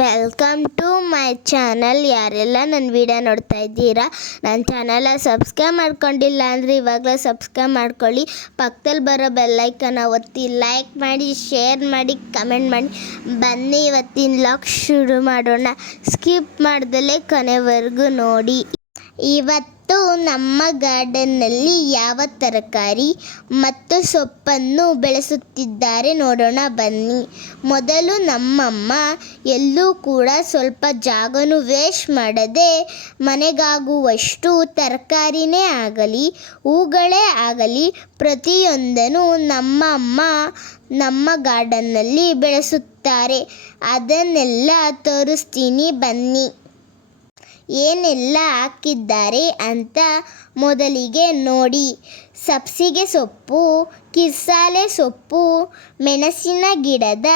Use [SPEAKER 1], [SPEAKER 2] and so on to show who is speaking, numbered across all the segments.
[SPEAKER 1] Welcome to my channel ಯಾರೆಲ್ಲ ನನ್ನ video ನೋಡ್ತಾ ಇದ್ದೀರಾ ನನ್ನ ಚಾನಲ ಸಬ್ಸ್ಕ್ರೈಬ್ ಮಾಡ್ಕೊಂಡಿಲ್ಲ ಅಂದರೆ ಇವಾಗಲೇ ಸಬ್ಸ್ಕ್ರೈಬ್ ಮಾಡ್ಕೊಳ್ಳಿ. ಪಕ್ಕದಲ್ಲಿ ಬರೋ ಬೆಲ್ಲೈಕನ್ನ ಒತ್ತಿ ಲೈಕ್ ಮಾಡಿ ಶೇರ್ ಮಾಡಿ ಕಮೆಂಟ್ ಮಾಡಿ. ಬನ್ನಿ, ಇವತ್ತಿನ ಲಾಕ್ ಶುರು ಮಾಡೋಣ. ಸ್ಕಿಪ್ ಮಾಡ್ದಲೇ ಕೊನೆವರೆಗೂ ನೋಡಿ. ಇವತ್ತು ನಮ್ಮ ಗಾರ್ಡನ್ನಲ್ಲಿ ಯಾವ ತರಕಾರಿ ಮತ್ತು ಸೊಪ್ಪನ್ನು ಬೆಳೆಸುತ್ತಿದ್ದಾರೆ ನೋಡೋಣ ಬನ್ನಿ. ಮೊದಲು ನಮ್ಮಮ್ಮ ಎಲ್ಲೂ ಕೂಡ ಸ್ವಲ್ಪ ಜಾಗನೂ ವೇಸ್ಟ್ ಮಾಡದೆ ಮನೆಗಾಗುವಷ್ಟು ತರಕಾರಿನೇ ಆಗಲಿ, ಹೂಗಳೇ ಆಗಲಿ ಪ್ರತಿಯೊಂದನ್ನು ನಮ್ಮ ಅಮ್ಮ ನಮ್ಮ ಗಾರ್ಡನ್ನಲ್ಲಿ ಬೆಳೆಸುತ್ತಾರೆ. ಅದನ್ನೆಲ್ಲ ತೋರಿಸ್ತೀನಿ ಬನ್ನಿ. ಏನೆಲ್ಲ ಹಾಕಿದ್ದಾರೆ ಅಂತ ಮೊದಲಿಗೆ ನೋಡಿ. ಸಬ್ಸಿಗೆ ಸೊಪ್ಪು, ಕಿರ್ಸಾಲೆ ಸೊಪ್ಪು, ಮೆಣಸಿನ ಗಿಡದ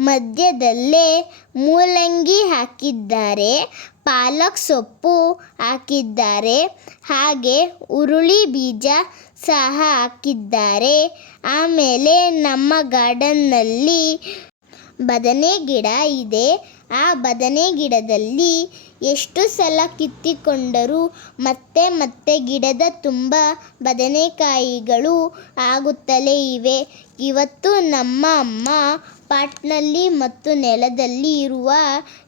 [SPEAKER 1] ಮಧ್ಯದಲ್ಲೇ ಮೂಲಂಗಿ ಹಾಕಿದ್ದಾರೆ, ಪಾಲಕ್ ಸೊಪ್ಪು ಹಾಕಿದ್ದಾರೆ, ಹಾಗೆ ಹುರುಳಿ ಬೀಜ ಸಹ ಹಾಕಿದ್ದಾರೆ. ಆಮೇಲೆ ನಮ್ಮ ಗಾರ್ಡನ್ನಲ್ಲಿ ಬದನೆ ಗಿಡ ಇದೆ. ಆ ಬದನೆ ಗಿಡದಲ್ಲಿ ಎಷ್ಟು ಸಲ ಕಿತ್ತಿಕೊಂಡರೂ ಮತ್ತೆ ಮತ್ತೆ ಗಿಡದ ತುಂಬ ಬದನೆಕಾಯಿಗಳು ಆಗುತ್ತಲೇ ಇವೆ. ಇವತ್ತು ನಮ್ಮ ಅಮ್ಮ ಪಾಟ್ನಲ್ಲಿ ಮತ್ತು ನೆಲದಲ್ಲಿ ಇರುವ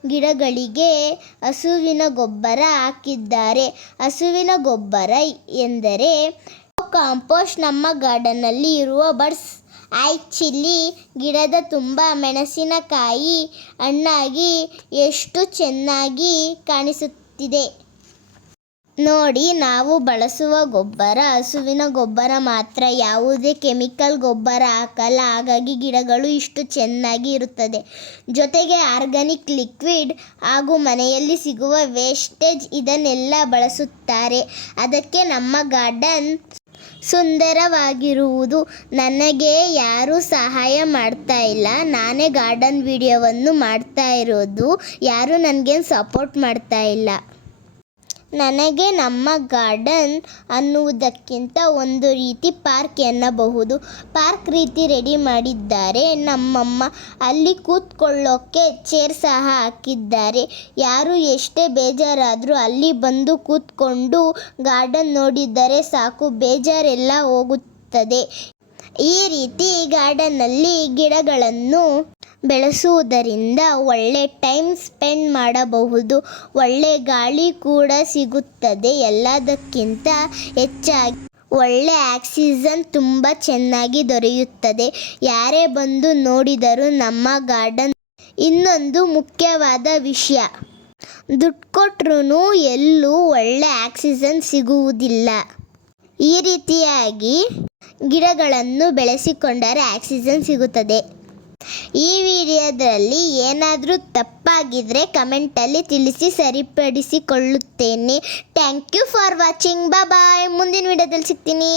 [SPEAKER 1] ಗಿಡಗಳಿಗೆ ಹಸುವಿನ ಗೊಬ್ಬರ ಹಾಕಿದ್ದಾರೆ. ಹಸುವಿನ ಗೊಬ್ಬರ ಎಂದರೆ ಕಾಂಪೋಸ್ಟ್ ನಮ್ಮ ಗಾರ್ಡನ್ನಲ್ಲಿ ಇರುವ ಬಡ್ಸ್ ಐ ಚಿಲ್ಲಿ ಗಿಡದ ತುಂಬ ಮೆಣಸಿನಕಾಯಿ ಹಣ್ಣಾಗಿ ಎಷ್ಟು ಚೆನ್ನಾಗಿ ಕಾಣಿಸುತ್ತಿದೆ. ನೋಡಿ, ನಾವು ಬಳಸುವ ಗೊಬ್ಬರ, ಹಸುವಿನ ಗೊಬ್ಬರ ಮಾತ್ರ. ಯಾವುದೇ ಕೆಮಿಕಲ್ ಗೊಬ್ಬರ ಹಾಕಲ್ಲ. ಹಾಗಾಗಿ ಗಿಡಗಳು ಇಷ್ಟು ಚೆನ್ನಾಗಿ ಇರುತ್ತದೆ. ಜೊತೆಗೆ ಆರ್ಗಾನಿಕ್ ಲಿಕ್ವಿಡ್ ಹಾಗೂ ಮನೆಯಲ್ಲಿ ಸಿಗುವ ವೇಸ್ಟೇಜ್ ಇದನ್ನೆಲ್ಲ ಬಳಸುತ್ತಾರೆ. ಅದಕ್ಕೆ ನಮ್ಮ ಗಾರ್ಡನ್ ಸುಂದರವಾಗಿರುವುದು. ನನಗೆ ಯಾರೂ ಸಹಾಯ ಮಾಡ್ತಾ ಇಲ್ಲ. ನಾನೇ ಗಾರ್ಡನ್ ವಿಡಿಯೋವನ್ನು ಮಾಡ್ತಾ ಇರೋದು. ಯಾರೂ ನನಗೇನು ಸಪೋರ್ಟ್ ಮಾಡ್ತಾ ಇಲ್ಲ. ನನಗೆ ನಮ್ಮ ಗಾರ್ಡನ್ ಅನ್ನುವುದಕ್ಕಿಂತ ಒಂದು ರೀತಿ ಪಾರ್ಕ್ ಎನ್ನಬಹುದು. ಪಾರ್ಕ್ ರೀತಿ ರೆಡಿ ಮಾಡಿದ್ದಾರೆ. ನಮ್ಮಮ್ಮ ಅಲ್ಲಿ ಕೂತ್ಕೊಳ್ಳೋಕ್ಕೆ ಚೇರ್ ಸಹ ಹಾಕಿದ್ದಾರೆ. ಯಾರು ಎಷ್ಟೇ ಬೇಜಾರಾದರೂ ಅಲ್ಲಿ ಬಂದು ಕೂತ್ಕೊಂಡು ಗಾರ್ಡನ್ ನೋಡಿದರೆ ಸಾಕು, ಬೇಜಾರೆಲ್ಲ ಹೋಗುತ್ತದೆ. ಈ ರೀತಿ ಗಾರ್ಡನ್ನಲ್ಲಿ ಗಿಡಗಳನ್ನು ಬೆಳೆಸುವುದರಿಂದ ಒಳ್ಳೆ ಟೈಮ್ ಸ್ಪೆಂಡ್ ಮಾಡಬಹುದು. ಒಳ್ಳೆ ಗಾಳಿ ಕೂಡ ಸಿಗುತ್ತದೆ. ಎಲ್ಲದಕ್ಕಿಂತ ಹೆಚ್ಚಾಗಿ ಒಳ್ಳೆ ಆಕ್ಸಿಜನ್ ತುಂಬ ಚೆನ್ನಾಗಿ ದೊರೆಯುತ್ತದೆ. ಯಾರೇ ಬಂದು ನೋಡಿದರೂ ನಮ್ಮ ಗಾರ್ಡನ್ ಇನ್ನೊಂದು ಮುಖ್ಯವಾದ ವಿಷಯ. ದುಡ್ಡು ಕೊಟ್ರೂ ಎಲ್ಲೂ ಒಳ್ಳೆ ಆಕ್ಸಿಜನ್ ಸಿಗುವುದಿಲ್ಲ. ಈ ರೀತಿಯಾಗಿ ಗಿಡಗಳನ್ನು ಬೆಳೆಸಿಕೊಂಡರೆ ಆಕ್ಸಿಜನ್ ಸಿಗುತ್ತದೆ. ಈ ವಿಡಿಯೋದಲ್ಲಿ ಏನಾದರೂ ತಪ್ಪಾಗಿದ್ದರೆ ಕಮೆಂಟಲ್ಲಿ ತಿಳಿಸಿ ಸರಿಪಡಿಸಿಕೊಳ್ಳುತ್ತೇನೆ. Thank you for watching bye ಮುಂದಿನ ವಿಡಿಯೋದಲ್ಲಿ ಸಿಗ್ತೀನಿ.